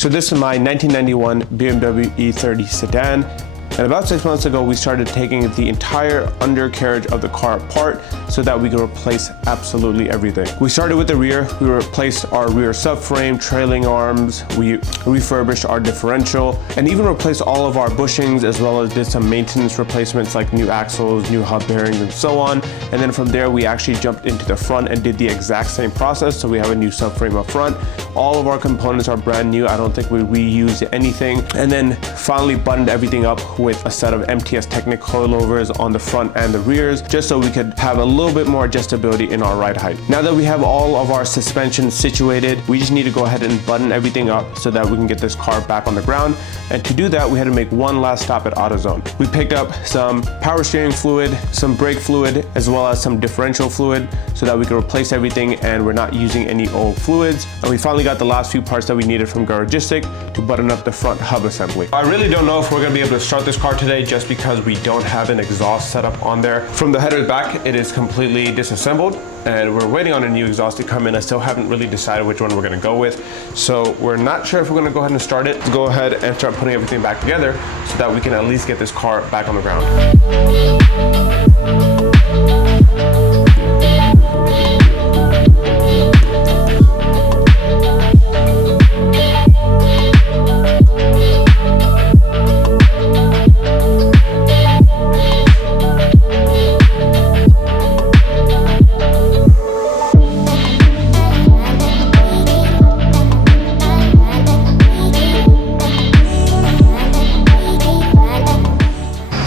So this is my 1991 BMW E30 sedan, and about 6 months ago we started taking the entire undercarriage of the car apart so that we could replace absolutely everything. We started with the rear. We replaced our rear subframe, trailing arms, we refurbished our differential, and even replaced all of our bushings, as well as did some maintenance replacements like new axles, new hub bearings, and so on. And then from there we actually jumped into the front and did the exact same process. So we have a new subframe up front. All of our components are brand new. I don't think we reused anything. And then finally buttoned everything up with a set of MTS Technic coilovers on the front and the rears, just so we could have a little bit more adjustability in our ride height. Now that we have all of our suspension situated, we just need to go ahead and button everything up so that we can get this car back on the ground. And to do that, we had to make one last stop at AutoZone. We picked up some power steering fluid, some brake fluid, as well as some differential fluid so that we could replace everything and we're not using any old fluids. And we finally got the last few parts that we needed from Garagistic to button up the front hub assembly. I really don't know if we're gonna be able to start this car today just because we don't have an exhaust setup on there. From the header back, it is completely disassembled and we're waiting on a new exhaust to come in. I still haven't really decided which one we're gonna go with. So we're not sure if we're gonna go ahead and start it. Let's go ahead and start putting everything back together so that we can at least get this car back on the ground.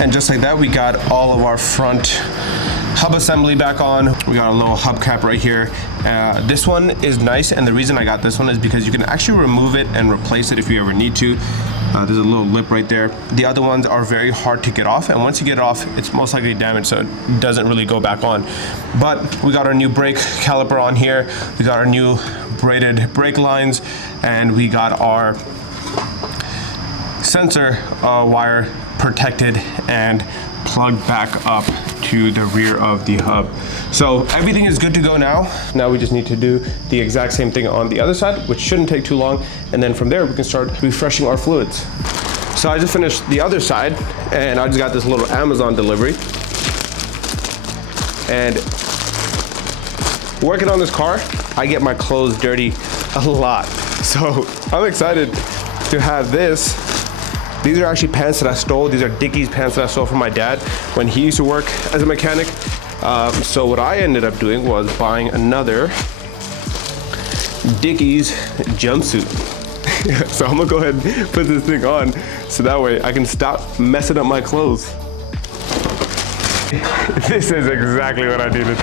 And just like that, we got all of our front hub assembly back on. We got a little hubcap right here. This one is nice, and the reason I got this one is because you can actually remove it and replace it if you ever need to. There's a little lip right there. The other ones are very hard to get off, and once you get it off, it's most likely damaged, so it doesn't really go back on. But we got our new brake caliper on here. We got our new braided brake lines, and we got our sensor wire protected and plugged back up to the rear of the hub. So everything is good to go now. Now we just need to do the exact same thing on the other side, which shouldn't take too long. And then from there, we can start refreshing our fluids. So I just finished the other side and I just got this little Amazon delivery. And working on this car, I get my clothes dirty a lot. So I'm excited to have this. These are actually pants that I stole. These are Dickies pants that I stole from my dad when he used to work as a mechanic. So what I ended up doing was buying another Dickies jumpsuit. So I'm gonna go ahead and put this thing on so that way I can stop messing up my clothes. This is exactly what I needed.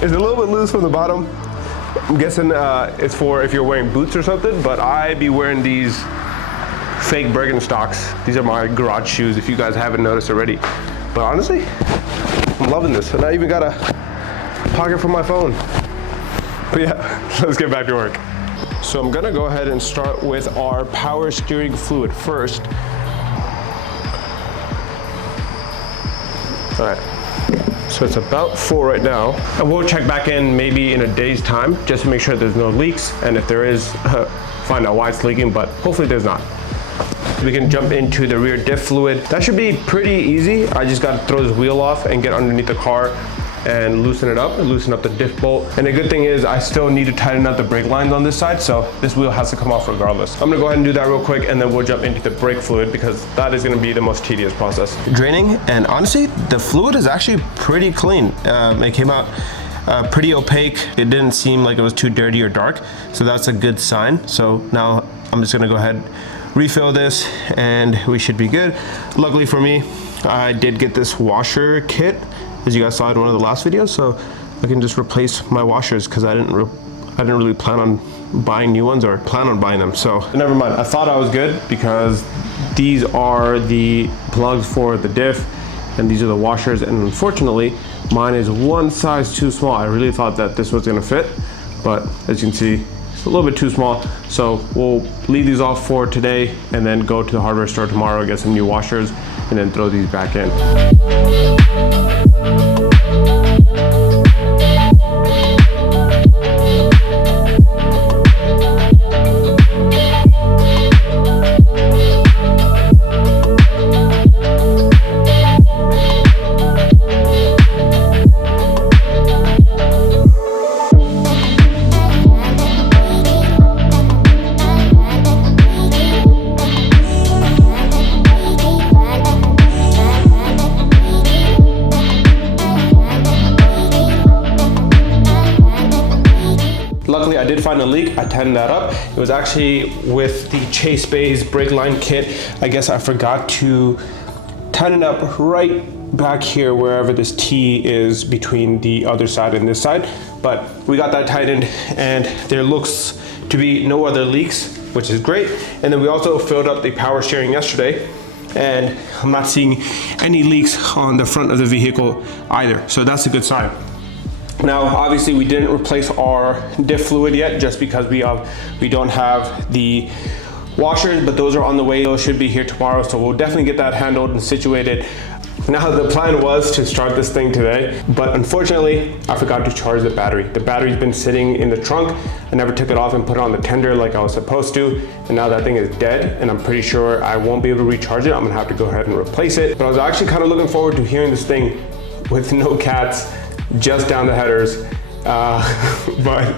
It's a little bit loose from the bottom. I'm guessing it's for if you're wearing boots or something, but I be wearing these fake Birkenstocks. These are my garage shoes if you guys haven't noticed already. But honestly, I'm loving this. And I even got a pocket for my phone. But yeah, let's get back to work. So I'm gonna go ahead and start with our power steering fluid first. All right, so it's about full right now. And we'll check back in maybe in a day's time just to make sure there's no leaks. And if there is, find out why it's leaking, but hopefully there's not. We can jump into the rear diff fluid. That should be pretty easy. I just got to throw this wheel off and get underneath the car and loosen it up and loosen up the diff bolt. And the good thing is I still need to tighten up the brake lines on this side, so this wheel has to come off regardless. I'm gonna go ahead and do that real quick and then we'll jump into the brake fluid because that is gonna be the most tedious process. Draining, and honestly, the fluid is actually pretty clean. It came out pretty opaque. It didn't seem like it was too dirty or dark, so that's a good sign. So now I'm just gonna go ahead, refill this, and we should be good. Luckily for me, I did get this washer kit, as you guys saw in one of the last videos, so I can just replace my washers because I didn't really plan on buying new ones or plan on buying them. So never mind. I thought I was good because these are the plugs for the diff, and these are the washers. And unfortunately, mine is one size too small. I really thought that this was gonna fit, but as you can see, a little bit too small. So we'll leave these off for today and then go to the hardware store tomorrow, get some new washers, and then throw these back in. find a leak, I tightened that up. It was actually with the Chase Bay's brake line kit. I guess I forgot to tighten it up right back here wherever this T is between the other side and this side. But we got that tightened and there looks to be no other leaks, which is great. And then we also filled up the power steering yesterday, and I'm not seeing any leaks on the front of the vehicle either. So that's a good sign. Now, obviously we didn't replace our diff fluid yet just because we don't have the washers, but those are on the way. Those should be here tomorrow. So we'll definitely get that handled and situated. Now, the plan was to start this thing today, but unfortunately, I forgot to charge the battery. The battery's been sitting in the trunk. I never took it off and put it on the tender like I was supposed to, and now that thing is dead, and I'm pretty sure I won't be able to recharge it. I'm gonna have to go ahead and replace it. But I was actually kind of looking forward to hearing this thing with no cats, just down the headers. But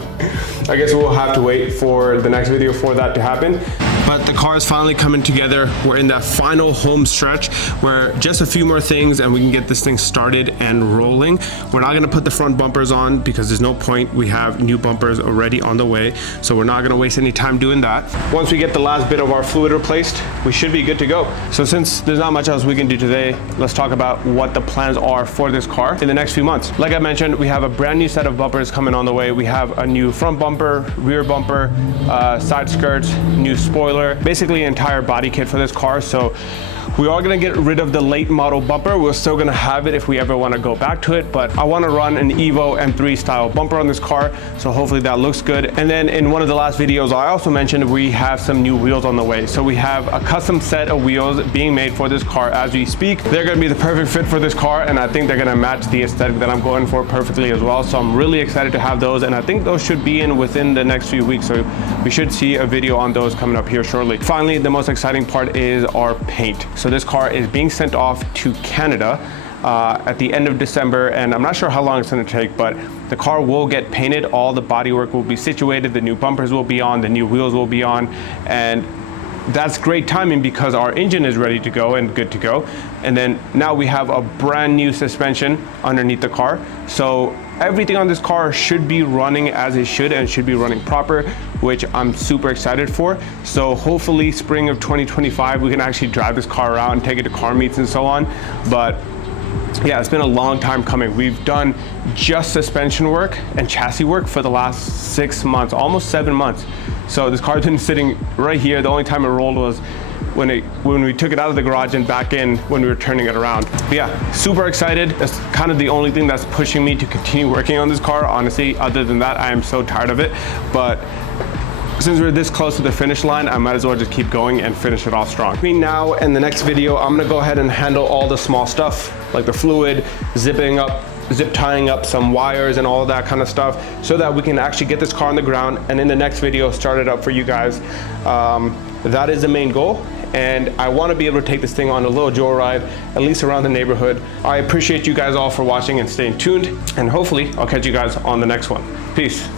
I guess we'll have to wait for the next video for that to happen. But the car is finally coming together. We're in that final home stretch where just a few more things and we can get this thing started and rolling. We're not gonna put the front bumpers on because there's no point. We have new bumpers already on the way. So we're not gonna waste any time doing that. Once we get the last bit of our fluid replaced, we should be good to go. So since there's not much else we can do today, let's talk about what the plans are for this car in the next few months. Like I mentioned, we have a brand new set of bumpers coming on the way. We have a new front bumper, rear bumper, side skirts, new spoiler, basically an entire body kit for this car. So we are gonna get rid of the late model bumper. We're still gonna have it if we ever wanna go back to it, but I wanna run an Evo M3 style bumper on this car, so hopefully that looks good. And then in one of the last videos, I also mentioned we have some new wheels on the way. So we have a custom set of wheels being made for this car as we speak. They're gonna be the perfect fit for this car, and I think they're gonna match the aesthetic that I'm going for perfectly as well. So I'm really excited to have those, and I think those should be in within the next few weeks. So we should see a video on those coming up here shortly. Finally, the most exciting part is our paint. So this car is being sent off to Canada at the end of December, and I'm not sure how long it's going to take, but the car will get painted. All the bodywork will be situated, the new bumpers will be on, the new wheels will be on, and that's great timing because our engine is ready to go and good to go. And then now we have a brand new suspension underneath the car. So everything on this car should be running as it should and should be running proper, which I'm super excited for. So hopefully spring of 2025, we can actually drive this car around and take it to car meets and so on. But yeah, it's been a long time coming. We've done just suspension work and chassis work for the last 6 months, almost 7 months. So this car's been sitting right here. The only time it rolled was when we took it out of the garage and back in when we were turning it around. But yeah, super excited. That's kind of the only thing that's pushing me to continue working on this car. Honestly, other than that, I am so tired of it. But since we're this close to the finish line, I might as well just keep going and finish it off strong. Between now and the next video, I'm gonna go ahead and handle all the small stuff, like the fluid, zip tying up some wires and all of that kind of stuff, so that we can actually get this car on the ground and in the next video start it up for you guys. That is the main goal, and I want to be able to take this thing on a little joyride, at least around the neighborhood. I appreciate you guys all for watching and staying tuned, and hopefully I'll catch you guys on the next one. Peace.